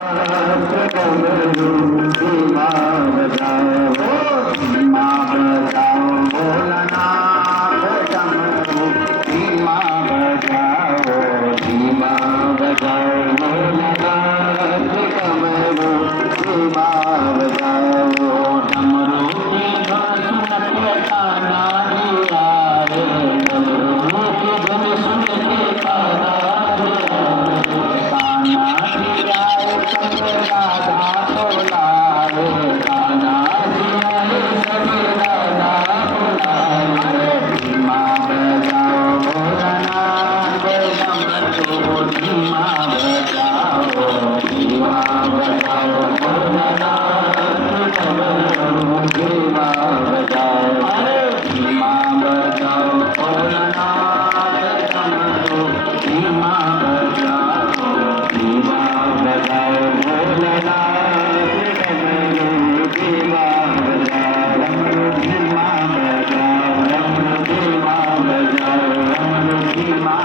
डमरू धीमा बजाओ, धीमा बजाओ भोलानाथ डमरू धीमा बजाओ, धीमा बजाओ भोलानाथ डमरू धीमा बजाओ। डमरू की धुन सुन के कान्हा जी आए, डमरू की धुन सुन के कान्हा जी आए, कान्हा जी आए संग राधा को लाए, कान्हा जी आए संग राधा को लाए। धीमा बजाओ भोलानाथ डमरू धीमा बजाओ, धीमा बजाओ भोलानाथ डमरू धीमा बजाओ, धीमा बजाओ भोलानाथ डमरू धीमा बजाओ, धीमा बजाओ भोलानाथ डमरू धीमा बजाओ, डमरू धीमा बजाओ, डमरू धीमा बजाओ, डमरू धीमा